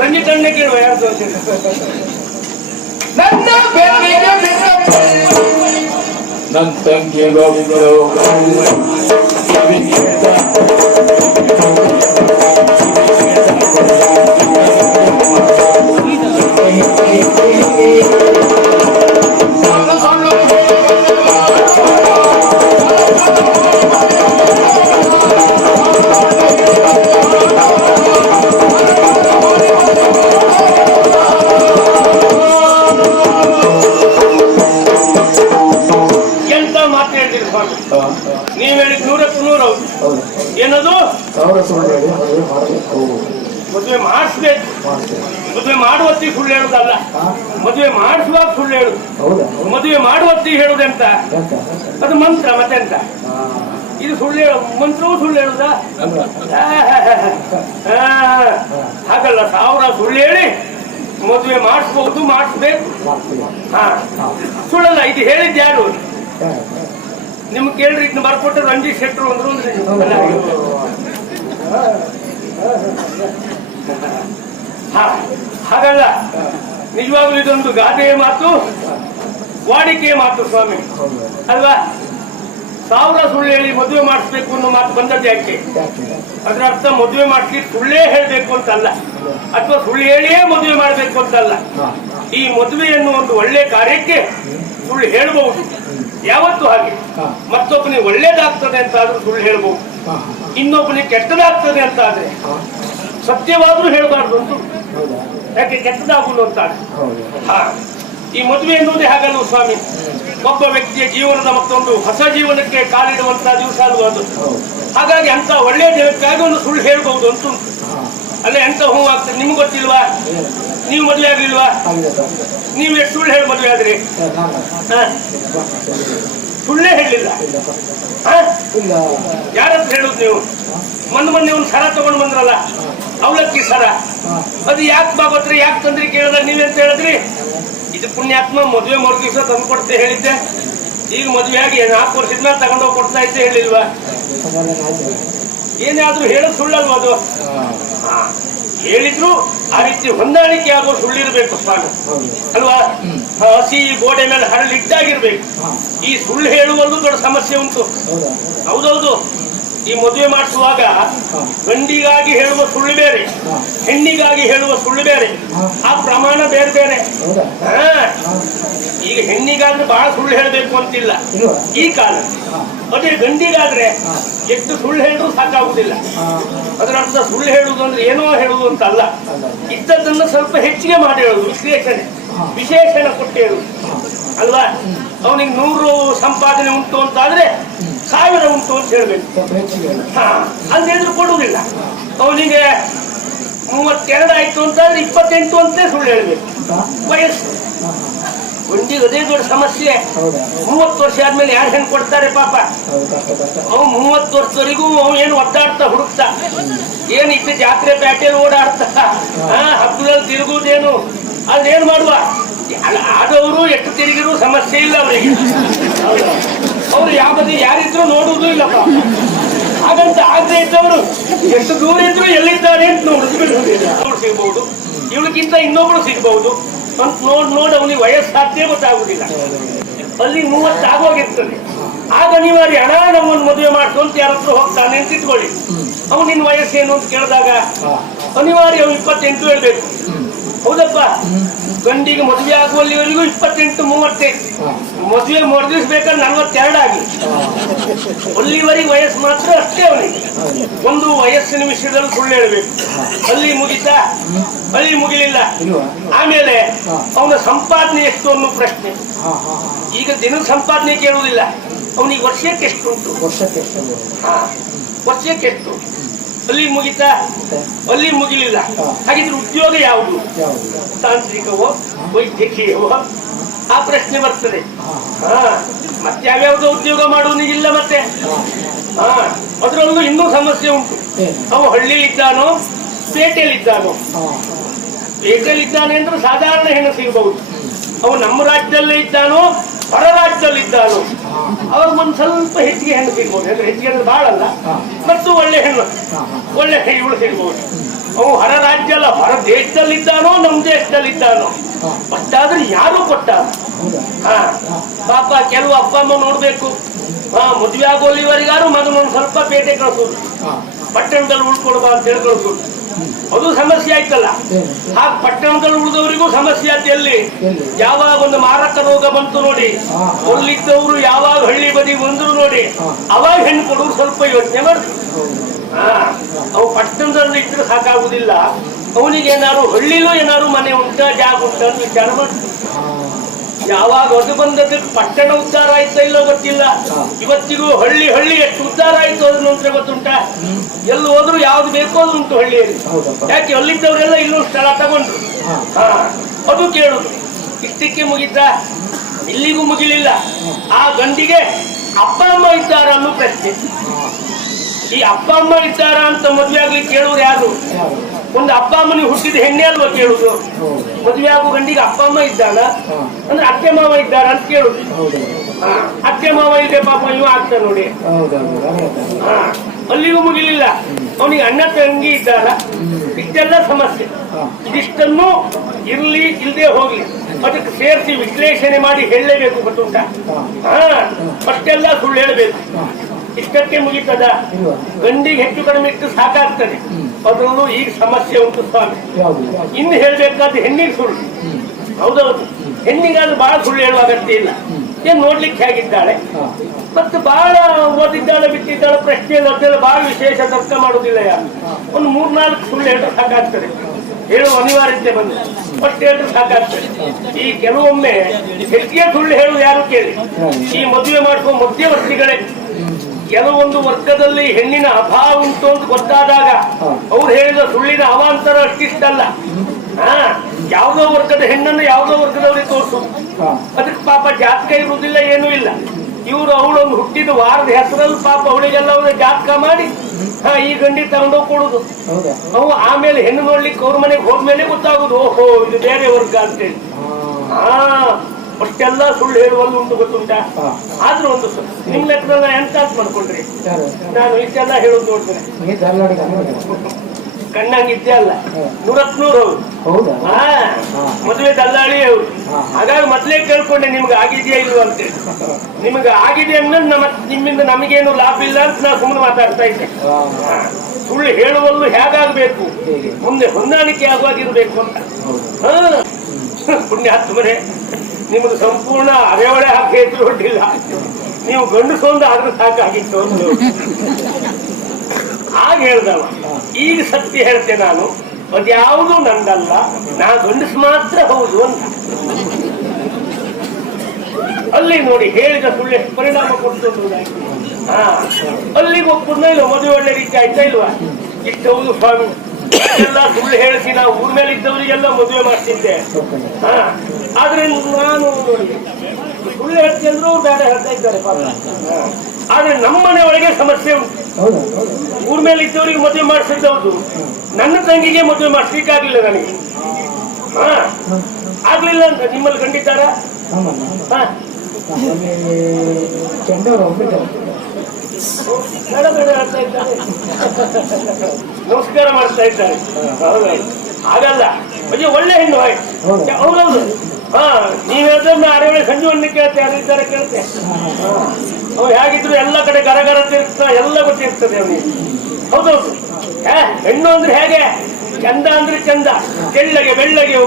ರಂಜಿತಣ್ಣೆ ಕೇಳುವ ಯಾರು ತೋರಿಸಿದ ನನ್ನ ಬೆನ್ನಿಗೆ ನನ್ನ ತಂಗಿಯ ನೀವ್ ಹೇಳಿದ್ 100ಕ್ಕೆ 100 ಏನದು ಮದುವೆ ಮಾಡಿಸ್ಬೇಕು. ಮದುವೆ ಮಾಡುವತ್ತಿ ಸುಳ್ಳು ಹೇಳುದಲ್ಲ, ಮದುವೆ ಮಾಡಿಸುವಾಗ ಸುಳ್ಳು ಹೇಳುದು. ಮದುವೆ ಮಾಡುವತ್ತಿ ಹೇಳುದೆಂತ ಅದು ಮಂತ್ರ, ಮತ್ತೆಂತ ಇದು ಸುಳ್ಳು ಹೇಳು ಮಂತ್ರವೂ ಸುಳ್ಳು ಹೇಳುದ ಹಾಗಲ್ಲ. 1000 ಸುಳ್ಳು ಹೇಳಿ ಮದುವೆ ಮಾಡಿಸ್ಬಹುದು, ಮಾಡಿಸ್ಬೇಕು. ಸುಳ್ಳಲ್ಲ. ಇದು ಹೇಳಿದ್ ಯಾರು ನಿಮ್ಗೆ ಕೇಳ್ರಿ, ಇದನ್ನ ಬರ್ಕೊಟ್ರೆ ರಂಜಿತ್ ಶೆಟ್ರು ಅಂದ್ರು ಹಾಗಲ್ಲ. ನಿಜವಾಗ್ಲೂ ಇದೊಂದು ಗಾದೆಯ ಮಾತು, ವಾಡಿಕೆಯ ಮಾತು ಸ್ವಾಮಿ ಅಲ್ವಾ. 1000 ಸುಳ್ಳು ಹೇಳಿ ಮದುವೆ ಮಾಡಿಸ್ಬೇಕು ಅನ್ನೋ ಮಾತು ಬಂದದ್ದು ಯಾಕೆ? ಅದ್ರ ಅರ್ಥ ಮದುವೆ ಮಾಡಿಸ್ಲಿಕ್ಕೆ ಸುಳ್ಳೇ ಹೇಳ್ಬೇಕು ಅಂತಲ್ಲ, ಅಥವಾ ಸುಳ್ಳು ಹೇಳಿಯೇ ಮದುವೆ ಮಾಡ್ಬೇಕು ಅಂತಲ್ಲ. ಈ ಮದುವೆ ಎನ್ನುವ ಒಂದು ಒಳ್ಳೆ ಕಾರ್ಯಕ್ಕೆ ಸುಳ್ಳು ಹೇಳ್ಬಹುದು, ಯಾವತ್ತು ಹಾಗೆ. ಮತ್ತೊಬ್ಬನಿಗೆ ಒಳ್ಳೇದಾಗ್ತದೆ ಅಂತ ಆದ್ರೂ ಸುಳ್ಳು ಹೇಳ್ಬಹುದು, ಇನ್ನೊಬ್ಬನಿಗೆ ಕೆಟ್ಟದಾಗ್ತದೆ ಅಂತ ಆದ್ರೆ ಸತ್ಯವಾದ್ರೂ ಹೇಳ್ಬಾರ್ದು ಅಂತ. ಯಾಕೆ ಕೆಟ್ಟದಾಗುವುದು ಅಂತ. ಈ ಮದುವೆ ಎನ್ನುವುದೇ ಹಾಗಲ್ಲ ಸ್ವಾಮಿ. ಒಬ್ಬ ವ್ಯಕ್ತಿಯ ಜೀವನದ ಮತ್ತೊಂದು ಹೊಸ ಜೀವನಕ್ಕೆ ಕಾಲಿಡುವಂತಹ ದಿವಸ ಅಲ್ವಾ ಅದು. ಹಾಗಾಗಿ ಅಂತ ಒಳ್ಳೆಯ ದೇವಕ್ಕಾಗಿ ಒಂದು ಸುಳ್ಳು ಹೇಳ್ಬಹುದು ಅಂತ ಉಂಟು. ಅಲ್ಲೇ ಎಂತ ಹೂ ಆಗ್ತದೆ ನಿಮ್ಗೆ ಗೊತ್ತಿಲ್ವಾ? ನೀವು ಮದುವೆ ಆಗ್ಲಿಲ್ವಾ? ನೀವು ಎಷ್ಟು ಸುಳ್ಳು ಹೇಳಿ ಮದುವೆ ಆದ್ರಿ? ಸುಳ್ಳೇ ಹೇಳಲಿಲ್ಲ. ಯಾರಂತ ಹೇಳುದು ನೀವು? ಮೊನ್ನೆ ಒಂದು ಸರ ತಗೊಂಡು ಬಂದ್ರಲ್ಲ, ಅವಲಕ್ಕಿ ಸರ, ಅದು ಯಾಕೆ ಬಾಗೋತ್ರಿ, ಯಾಕೆ ತಂದ್ರಿ ಕೇಳಿದಾಗ ನೀವೆಂತ ಹೇಳಿದ್ರಿ? ಇದು ಪುಣ್ಯಾತ್ಮ ಮದುವೆ 3 ದಿವಸ ತಂದು ಕೊಡ್ತೆ ಹೇಳಿದ್ದೆ, ಈಗ ಮದುವೆ ಆಗಿ 4 ವರ್ಷದ ಮೇಲೆ ತಗೊಂಡೋಗಿ ಕೊಡ್ತಾ ಇದ್ದೆ ಹೇಳಿಲ್ವಾ? ಏನಾದ್ರೂ ಹೇಳೋದು ಸುಳ್ಳಲ್ವ ಅದು? ಹೇಳಿದ್ರು ಆ ರೀತಿ ಹೊಂದಾಣಿಕೆ ಆಗೋ ಸುಳ್ಳಿರ್ಬೇಕು ಸ್ವಾಮಿ ಅಲ್ವಾ. ಹಸಿ ಗೋಡೆ ಮೇಲೆ ಹರಳಿಟ್ಟಾಗಿರ್ಬೇಕು. ಈ ಸುಳ್ಳು ಹೇಳುವಲ್ಲೂ ದೊಡ್ಡ ಸಮಸ್ಯೆ ಉಂಟು. ಹೌದೌದು. ಈ ಮದುವೆ ಮಾಡಿಸುವಾಗ ಗಂಡಿಗಾಗಿ ಹೇಳುವ ಸುಳ್ಳು ಬೇರೆ, ಹೆಣ್ಣಿಗಾಗಿ ಹೇಳುವ ಸುಳ್ಳು ಬೇರೆ, ಆ ಪ್ರಮಾಣ ಬೇರೆ ಬೇರೆ. ಈಗ ಹೆಣ್ಣಿಗಾದ್ರೆ ಬಹಳ ಸುಳ್ಳು ಹೇಳಬೇಕು ಅಂತಿಲ್ಲ ಈ ಕಾಲ. ಅದೇ ಗಂಡಿಗಾದ್ರೆ ಎಷ್ಟು ಸುಳ್ಳು ಹೇಳಿದ್ರು ಸಾಕಾಗುದಿಲ್ಲ. ಅದರ ಅರ್ಥ ಸುಳ್ಳು ಹೇಳುವುದು ಅಂದ್ರೆ ಏನೋ ಹೇಳುವುದು ಅಂತ ಅಲ್ಲ, ಇದ್ದದನ್ನು ಸ್ವಲ್ಪ ಹೆಚ್ಚಿಗೆ ಮಾಡಿ ಹೇಳುದು, ವಿಶೇಷಣ ಕೊಟ್ಟು ಹೇಳುದು ಅಲ್ವಾ. ಅವನಿಗೆ 100 ಸಂಪಾದನೆ ಉಂಟು ಅಂತಾದ್ರೆ 1000 ಉಂಟು ಅಂತ ಹೇಳ್ಬೇಕು. ಅಲ್ಲೇದ್ರು ಕೊಡುವುದಿಲ್ಲ. ಅವನಿಗೆ 32 ಆಯ್ತು ಅಂತಾದ್ರೆ 28 ಅಂತಲೇ ಸುಳ್ಳು ಹೇಳ್ಬೇಕು. ವಯಸ್ಸು ಗಂಡಿಗೆ ಅದೇ ದೊಡ್ಡ ಸಮಸ್ಯೆ. 30 ವರ್ಷ ಆದ್ಮೇಲೆ ಯಾರು ಹೆಣ್ಣು ಕೊಡ್ತಾರೆ ಪಾಪ. ಅವ್ 30 ವರ್ಷದವರೆಗೂ ಅವ್ ಏನು ಒದ್ದಾಡ್ತಾ ಹುಡುಕ್ತಾ, ಏನ್ ಇತ್ತು ಜಾತ್ರೆ ಪ್ಯಾಟೆಯಲ್ಲಿ ಓಡಾಡ್ತಾ, ಹಬ್ಬದಲ್ಲಿ ತಿರುಗುವುದೇನು, ಅದೇನ್ ಮಾಡುವ. ಆದವರು ಎಷ್ಟು ತಿರುಗಿರು ಸಮಸ್ಯೆ ಇಲ್ಲ ಅವರಿಗೆ. ಅವ್ರು ಯಾರಿದ್ರು ನೋಡುವುದೂ ಇಲ್ಲಪ್ಪ. ಹಾಗಂತ ಆಗದೆ ಇದ್ದವರು ಎಷ್ಟು ದೂರ ಇದ್ರು ಎಲ್ಲಿದ್ದಾರೆ ಅಂತ ನೋಡುದು ಸಿಗ್ಬಹುದು. ಇವಳಿಗಿಂತ ಇನ್ನೊಬ್ಳು ಸಿಗ್ಬಹುದು ಅಂತ ನೋಡಿ ಅವನಿಗೆ ವಯಸ್ಸಾದ್ದೇ ಗೊತ್ತಾಗುದಿಲ್ಲ. ಅಲ್ಲಿ 30 ಆಗೋಗಿರ್ತದೆ. ಆಗ ಅನಿವಾರ್ಯ ಹಣ ನಮ್ಮನ್ನು ಮದುವೆ ಮಾಡ್ತು ಅಂತ ಯಾರ ಹತ್ರ ಹೋಗ್ತಾನೆ ಅಂತ ಇಟ್ಕೊಳ್ಳಿ. ಅವನು ನಿನ್ನ ವಯಸ್ಸೇನು ಅಂತ ಕೇಳಿದಾಗ ಅನಿವಾರ್ಯ ಅವನು 28 ಹೇಳ್ಬೇಕು. ಹೌದಪ್ಪ, ಗಂಡಿಗೆ ಮದುವೆ ಆಗುವಲ್ಲಿವರೆಗೂ 28, 35. ಮದುವೆ ಮರ್ದಿಸ್ಬೇಕಾದ್ರೆ 42 ಆಗಿ ಅಲ್ಲಿವರೆಗೆ ವಯಸ್ಸು ಮಾತ್ರ ಅಷ್ಟೇ ಅವನಿಗೆ. ಒಂದು ವಯಸ್ಸಿನ ವಿಷಯದಲ್ಲಿ ಸುಳ್ಳು ಹೇಳ್ಬೇಕು. ಅಲ್ಲಿ ಮುಗಿತಾ? ಅಲ್ಲಿ ಮುಗಿಲಿಲ್ಲ. ಆಮೇಲೆ ಅವನ ಸಂಪಾದನೆ ಎಷ್ಟು ಅನ್ನೋ ಪ್ರಶ್ನೆ. ಈಗ ದಿನದ ಸಂಪಾದನೆ ಕೇಳುವುದಿಲ್ಲ, ಅವನಿಗೆ ವರ್ಷಕ್ಕೆ ಎಷ್ಟು ಉಂಟು, ವರ್ಷಕ್ಕೆ ಎಷ್ಟು, ಅಲ್ಲಿ ಮುಗಿತಾ? ಅಲ್ಲಿ ಮುಗಿಲಿಲ್ಲ. ಹಾಗಿದ್ರೆ ಉದ್ಯೋಗ ಯಾವುದು? ತಾಂತ್ರಿಕವೋ ವೈದ್ಯಕೀಯವೋ? ಆ ಪ್ರಶ್ನೆ ಬರ್ತದೆ. ಮತ್ತೆ ಯಾವ್ಯಾವ್ದೋ ಉದ್ಯೋಗ ಮಾಡುವುದಿಲ್ಲ. ಮತ್ತೆ ಅದರಲ್ಲೂ ಇನ್ನೂ ಸಮಸ್ಯೆ ಉಂಟು. ಅವ ಹಳ್ಳಿಲಿದ್ದಾನೋ ಪೇಟೆಯಲ್ಲಿದ್ದಾನೋ? ಪೇಟೆಯಲ್ಲಿದ್ದಾನೆ ಅಂದ್ರೆ ಸಾಧಾರಣ ಹೆಣ್ಣು ಸಿಗಬಹುದು. ಅವ ನಮ್ಮ ರಾಜ್ಯದಲ್ಲೇ ಇದ್ದಾನೋ ಹೊರ ರಾಜ್ಯದಲ್ಲಿದ್ದಾನೋ ಅವಾಗ ಒಂದ್ ಸ್ವಲ್ಪ ಹೆಚ್ಚಿಗೆ ಹೆಣ್ಣು ಸಿಗ್ಬಹುದು. ಅಂದ್ರೆ ಹೆಚ್ಚಿಗೆ ಅಂದ್ರೆ ಬಹಳ ಅಲ್ಲ, ಮತ್ತು ಒಳ್ಳೆ ಹೆಣ್ಣು, ಒಳ್ಳೆ ಇವಳು ಸಿಗ್ಬಹುದು. ಅವು ಹೊರ ರಾಜ್ಯ ಅಲ್ಲ, ಹೊರ ದೇಶದಲ್ಲಿದ್ದಾನೋ ನಮ್ಮ ದೇಶದಲ್ಲಿದ್ದಾನೋ, ಕೊಟ್ಟಾದ್ರೆ ಯಾರು ಕೊಟ್ಟ. ಹಾ ಪಾಪ ಕೆಲವು ಅಪ್ಪ ಅಮ್ಮ ನೋಡ್ಬೇಕು, ಮದುವೆ ಆಗೋಲಿವರೆಗಾರು ಮಗನೊಂದು ಸ್ವಲ್ಪ ಪೇಟೆ ಕಳ್ಸೋದು, ಪಟ್ಟಣದಲ್ಲಿ ಉಳ್ಕೊಡ್ಬಾ ಅಂತ ಹೇಳಿ ಕಳ್ಸೋದು, ಅದು ಸಮಸ್ಯೆ ಆಯ್ತಲ್ಲ. ಆ ಪಟ್ಟಣದಲ್ಲಿ ಉಳಿದವರಿಗೂ ಸಮಸ್ಯೆ ಆಯ್ತು. ಎಲ್ಲಿ ಯಾವಾಗ ಒಂದು ಮಾರಕ ರೋಗ ಬಂತು ನೋಡಿ, ಅಲ್ಲಿದ್ದವರು ಯಾವಾಗ ಹಳ್ಳಿ ಬದಿ ಬಂದ್ರು ನೋಡಿ, ಅವಾಗ ಹೆಣ್ಣು ಕೊಡೋರು ಸ್ವಲ್ಪ ಯೋಚನೆ ಮಾಡ್ತಾರೆ. ಅವು ಪಟ್ಟಣದಲ್ಲಿ ಇದ್ರೆ ಸಾಕಾಗುದಿಲ್ಲ, ಅವನಿಗೆ ಏನಾದ್ರು ಹಳ್ಳಿಲೂ ಏನಾದ್ರು ಮನೆ ಉಂಟ ಜಾಗ ಉಂಟ ಅಂತ ವಿಚಾರ ಮಾಡ್ತಾರೆ. ಯಾವಾಗ ಅದು ಬಂದದಕ್ಕೆ ಪಟ್ಟಣ ಉದ್ಧಾರ ಆಯ್ತಾ ಇಲ್ಲೋ ಗೊತ್ತಿಲ್ಲ. ಇವತ್ತಿಗೂ ಹಳ್ಳಿ ಹಳ್ಳಿ ಎಷ್ಟು ಉದ್ಧಾರ ಆಯ್ತು ಅದನ್ನ ಗೊತ್ತುಂಟ. ಎಲ್ಲಿ ಹೋದ್ರು ಯಾವ್ದು ಬೇಕೋ ಅದು ಉಂಟು ಹಳ್ಳಿಯಲ್ಲಿ. ಯಾಕೆ ಅಲ್ಲಿದ್ದವರೆಲ್ಲ ಇಲ್ಲೂ ಸ್ಥಳ ತಗೊಂಡ್ರು. ಅದು ಕೇಳುದು ಇಷ್ಟಕ್ಕೆ ಮುಗಿತ, ಇಲ್ಲಿಗೂ ಮುಗಿಲಿಲ್ಲ. ಆ ಗಂಡಿಗೆ ಅಪ್ಪ ಅಮ್ಮ ಇದ್ದಾರ ಅನ್ನೋ ಪ್ರಶ್ನೆ. ಈ ಅಪ್ಪ ಅಮ್ಮ ಇದ್ದಾರ ಅಂತ ಮದ್ವೆ ಆಗ್ಲಿಕ್ಕೆ ಕೇಳುವರು ಯಾರು? ಒಂದು ಅಪ್ಪ ಅಮ್ಮನಿಗೆ ಹುಟ್ಟಿದ ಹೆಣ್ಣೆ ಅಲ್ವಾ ಕೇಳುದು. ಮದ್ವೆ ಆಗೋ ಗಂಡಿಗೆ ಅಪ್ಪ ಅಮ್ಮ ಇದ್ದಾನ ಅಂದ್ರೆ ಅತ್ತೆ ಮಾವ ಇದ್ದಾರ ಅಂತ ಕೇಳುದು. ಅತ್ತೆ ಮಾವ ಇದೆ ಪಾಪ ಇವ ಆಗ್ತಾನೆ ನೋಡಿ. ಅಲ್ಲಿಗೂ ಮುಗಿಲಿಲ್ಲ, ಅವನಿಗೆ ಅಣ್ಣ ತಂಗಿ ಇದ್ದಾರ. ಇಷ್ಟೆಲ್ಲ ಸಮಸ್ಯೆ. ಇದಿಷ್ಟನ್ನು ಇರ್ಲಿ ಇಲ್ಲದೆ ಹೋಗ್ಲಿ ಅದಕ್ಕೆ ಸೇರಿಸಿ ವಿಶ್ಲೇಷಣೆ ಮಾಡಿ ಹೇಳಲೇಬೇಕು ಗೊತ್ತುಂಟ. ಅಷ್ಟೆಲ್ಲ ಸುಳ್ಳು ಹೇಳಬೇಕು. ಇಷ್ಟಕ್ಕೆ ಮುಗಿತದ? ಗಂಡಿಗೆ ಹೆಚ್ಚು ಕಡಿಮೆ ಇಟ್ಟು ಸಾಕಾಗ್ತದೆ. ಅದರಲ್ಲೂ ಈಗ ಸಮಸ್ಯೆ ಉಂಟು ಸ್ವಾಮಿ. ಇನ್ನು ಹೇಳ್ಬೇಕಾದ್ರೆ ಹೆಣ್ಣಿಗೆ ಸುಳ್ಳು. ಹೌದೌದು, ಹೆಣ್ಣಿಗಾದ್ರೂ ಬಹಳ ಸುಳ್ಳು ಹೇಳುವ ಅಗತ್ಯ ಇಲ್ಲ. ಏನ್ ನೋಡ್ಲಿಕ್ಕೆ ಹೇಗಿದ್ದಾಳೆ, ಮತ್ತೆ ಬಹಳ ಓದಿದ್ದಾಳೆ ಬಿಟ್ಟಿದ್ದಾಳೆ ಪ್ರಶ್ನೆ ಇಲ್ಲ, ಬಹಳ ವಿಶೇಷ ತರ್ಕ ಮಾಡುದಿಲ್ಲ. ಯಾರು ಒಂದು 3-4 ಸುಳ್ಳು ಹೇಳಿದ್ರೆ ಸಾಕಾಗ್ತದೆ. ಹೇಳುವ ಅನಿವಾರ್ಯತೆ ಬಂದ್ರೆ ಫಸ್ಟ್ ಹೇಳಿದ್ರೆ ಸಾಕಾಗ್ತದೆ. ಈ ಕೆಲವೊಮ್ಮೆ ಹೆಚ್ಚಿಗೆ ಸುಳ್ಳು ಹೇಳುವುದು ಯಾರು ಕೇಳಿ, ಈ ಮದುವೆ ಮಾಡ್ಕೋ ಮಧ್ಯವರ್ತಿಗಳೇ. ಕೆಲವೊಂದು ವರ್ಗದಲ್ಲಿ ಹೆಣ್ಣಿನ ಅಭಾವ ಉಂಟು ಅಂತ ಗೊತ್ತಾದಾಗ ಅವ್ರು ಹೇಳಿದ ಸುಳ್ಳಿನ ಅವಾಂತರ ಅಷ್ಟಿಷ್ಟಲ್ಲ. ಯಾವುದೋ ವರ್ಗದ ಹೆಣ್ಣನ್ನು ಯಾವುದೋ ವರ್ಗದವರಿಗೆ ತೋರಿಸು, ಅದಕ್ಕೆ ಪಾಪ ಜಾತಕ ಇರುವುದಿಲ್ಲ, ಏನೂ ಇಲ್ಲ. ಇವರು ಅವಳೊಂದು ಹುಟ್ಟಿದ ವಾರದ ಹೆಸರಲ್ಲಿ ಪಾಪ ಅವಳಿಗೆಲ್ಲ ಅವರ ಜಾತಕ ಮಾಡಿ ಈ ಗಂಡಿ ತಗೊಂಡೋಗಿ ಕೊಡುದು. ಅವು ಆಮೇಲೆ ಹೆಣ್ಣು ನೋಡ್ಲಿಕ್ಕೆ ಅವ್ರ ಮನೆಗೆ ಹೋದ್ಮೇಲೆ ಗೊತ್ತಾಗುದು, ಓಹೋ ಇದು ಬೇರೆ ವರ್ಗ ಅಂತೇಳಿ. ಅಷ್ಟೆಲ್ಲ ಸುಳ್ಳು ಹೇಳುವಲ್ಲಿ ಉಂಟು ಗೊತ್ತುಂಟ. ಆದ್ರೂ ಒಂದು ನಿಮ್ ಲೆಕ್ಕದಲ್ಲ ಎಂತ ಮಾಡ್ಕೊಂಡ್ರಿ, ನಾನು ಇಷ್ಟೆಲ್ಲ ಹೇಳೋದು ನೋಡ್ತೇನೆ. ಕಣ್ಣಂಗಿದ್ದೆ ಅಲ್ಲ, 100 ಅವರು ಮದುವೆ ದಲ್ಲಾಳಿ ಅವರು. ಹಾಗಾಗಿ ಮೊದ್ಲೇ ಕೇಳ್ಕೊಂಡೆ ನಿಮ್ಗೆ ಆಗಿದೆಯಾ ಇಲ್ವ ಅಂತೇಳಿ. ನಿಮ್ಗೆ ಆಗಿದೆ ಅನ್ನೋದು ನಿಮ್ಮಿಂದ ನಮಗೇನು ಲಾಭ ಇಲ್ಲ ಅಂತ ನಾ ಸುಮ್ಮನೆ ಮಾತಾಡ್ತಾ ಇದ್ದೆ. ಸುಳ್ಳು ಹೇಳುವಲ್ಲೂ ಹೇಗಾಗಬೇಕು, ಮುಂದೆ ಹೊಂದಾಣಿಕೆ ಆಗುವಾಗಿರ್ಬೇಕು ಅಂತ. ಪುಣ್ಯ ಹತ್ತು ಮನೆ ನಿಮ್ಗೆ ಸಂಪೂರ್ಣ ಅರೆವಳೆ ಹಾಕಿ ಹೊಡ್ಡಿಲ್ಲ. ನೀವು ಗಂಡಸೊಂದು ಆದ್ರೂ ಸಾಕಾಗಿತ್ತು ಒಂದು ಆಗ ಹೇಳ್ದವ. ಈಗ ಸತ್ಯ ಹೇಳ್ತೇನೆ ನಾನು, ಅದ್ಯಾವುದು ನಂದಲ್ಲ, ನಾ ಗಂಡಸು ಮಾತ್ರ ಹೌದು ಅಂತ. ಅಲ್ಲಿ ನೋಡಿ ಹೇಳಿದ ಸುಳ್ಳು ಪರಿಣಾಮ ಕೊಡ್ತು. ಅಲ್ಲಿಗೆ ಒಪ್ಪುದ್ನ ಇಲ್ಲ, ಮದುವೆ ಒಳ್ಳೆ ರೀತಿ ಆಯ್ತಾ ಇಲ್ವಾ? ಇಷ್ಟು ಹೌದು ಸ್ವಾಮಿ, ಎಲ್ಲ ಸುಳ್ಳು ಹೇಳಿಸಿ ನಾವು ಊರ್ ಮೇಲೆ ಇದ್ದವರಿಗೆಲ್ಲ ಮದುವೆ ಮಾಡ್ತಿದ್ದೆ. ಆದ್ರೆ ನಾನು ಸುಳ್ಳು ಹೇಳ್ತೀನಿ ಅಂದ್ರೂ ಬೇಡ ಹೇಳ್ತಾ ಇದ್ದಾರೆ ಪಾಪ. ಆದ್ರೆ ನಮ್ಮನೆ ಒಳಗೆ ಸಮಸ್ಯೆ ಉಂಟು. ಊರ್ ಮೇಲೆ ಇದ್ದವರಿಗೆ ಮದುವೆ ಮಾಡಿಸಿದ್ದವ್ರು ನನ್ನ ತಂಗಿಗೆ ಮದುವೆ ಮಾಡಿಸ್ಲಿಕ್ಕಾಗ್ಲಿಲ್ಲ ನನಗೆ. ಆಗ್ಲಿಲ್ಲ ಅಂತ ನಿಮ್ಮಲ್ಲಿ ಕಂಡಿದ್ದಾರ? ಹೇಳ್ತಾ ಇದ್ದಾರೆ, ನಮಸ್ಕಾರ ಮಾಡ್ತಾ ಇದ್ದಾರೆ. ಹಾಗಲ್ಲ, ಅಯ್ಯೋ ಒಳ್ಳೆ ಹೆಣ್ಣು ಆಯ್ತು. ಹೌದೌದು, ನೀವ್ ಹೇಳಿದ್ರೆ ಅರೆವಳೆ ಸಂಜೀವನ್ನ ಕೇಳ್ತೆ, ಯಾರಿದ್ದಾರೆ ಕೇಳ್ತೆ. ಅವ್ ಹೇಗಿದ್ರು ಎಲ್ಲ ಕಡೆ ಗರಗರ ತಿರುಗ್ತ ಎಲ್ಲ ಗೊತ್ತಿರ್ತದೆ ಅವನಿಗೆ. ಹೌದೌದು, ಹೆಣ್ಣು ಅಂದ್ರೆ ಹೇಗೆ, ಚಂದ ಅಂದ್ರೆ ಚಂದ, ತೆಳ್ಳಗೆ ಬೆಳ್ಳಗೆ,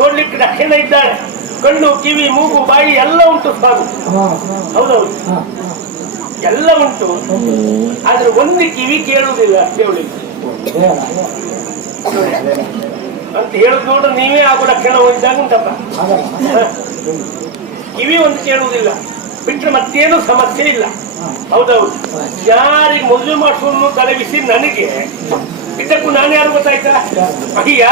ನೋಡ್ಲಿಕ್ಕೆ ದಕ್ಷಿಣ ಇದ್ದಾಳೆ, ಕಣ್ಣು ಕಿವಿ ಮೂಗು ಬಾಯಿ ಎಲ್ಲ ಉಂಟು ಸ್ವಾಮಿ. ಹೌದೌದು, ಎಲ್ಲ ಉಂಟು. ಆದ್ರೆ ಒಂದು ಕಿವಿ ಕೇಳುವುದಿಲ್ಲ ಅಷ್ಟೇ ಅವಳಿಗೆ ಅಂತ ಹೇಳುದು ನೋಡ್ರೆ ನೀವೇ ಆಗೋ ಲಕ್ಷಣ ಹೋಗಿದ್ದಾಗ ಉಂಟಪ್ಪ. ಕಿವಿ ಒಂದು ಕೇಳುವುದಿಲ್ಲ ಬಿಟ್ರೆ ಮತ್ತೇನು ಸಮಸ್ಯೆ ಇಲ್ಲ. ಹೌದೌದು, ಯಾರಿಗೆ ಮದುವೆ ಮಾಡಿಸೋದು ತಲೆ ಬಿಸಿ ನನಗೆ ಇದಕ್ಕೂ ನಾನು ಯಾರು ಗೊತ್ತಾಯ್ತಾ? ಅಯ್ಯ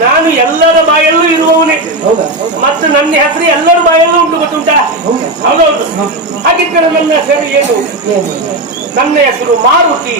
ನಾನು ಎಲ್ಲರ ಬಾಯಲ್ಲೂ ಇರುವವನೇ, ಮತ್ತೆ ನನ್ನ ಹೆಸರು ಎಲ್ಲರ ಬಾಯಲ್ಲೂ ಉಂಟು ಗೊತ್ತುಂಟಾ? ಹೌದೌದು, ಹಾಗಿದ್ದರೆ ನನ್ನ ಹೆಸರು ಏನು? ನನ್ನ ಹೆಸರು ಮಾರುತಿ.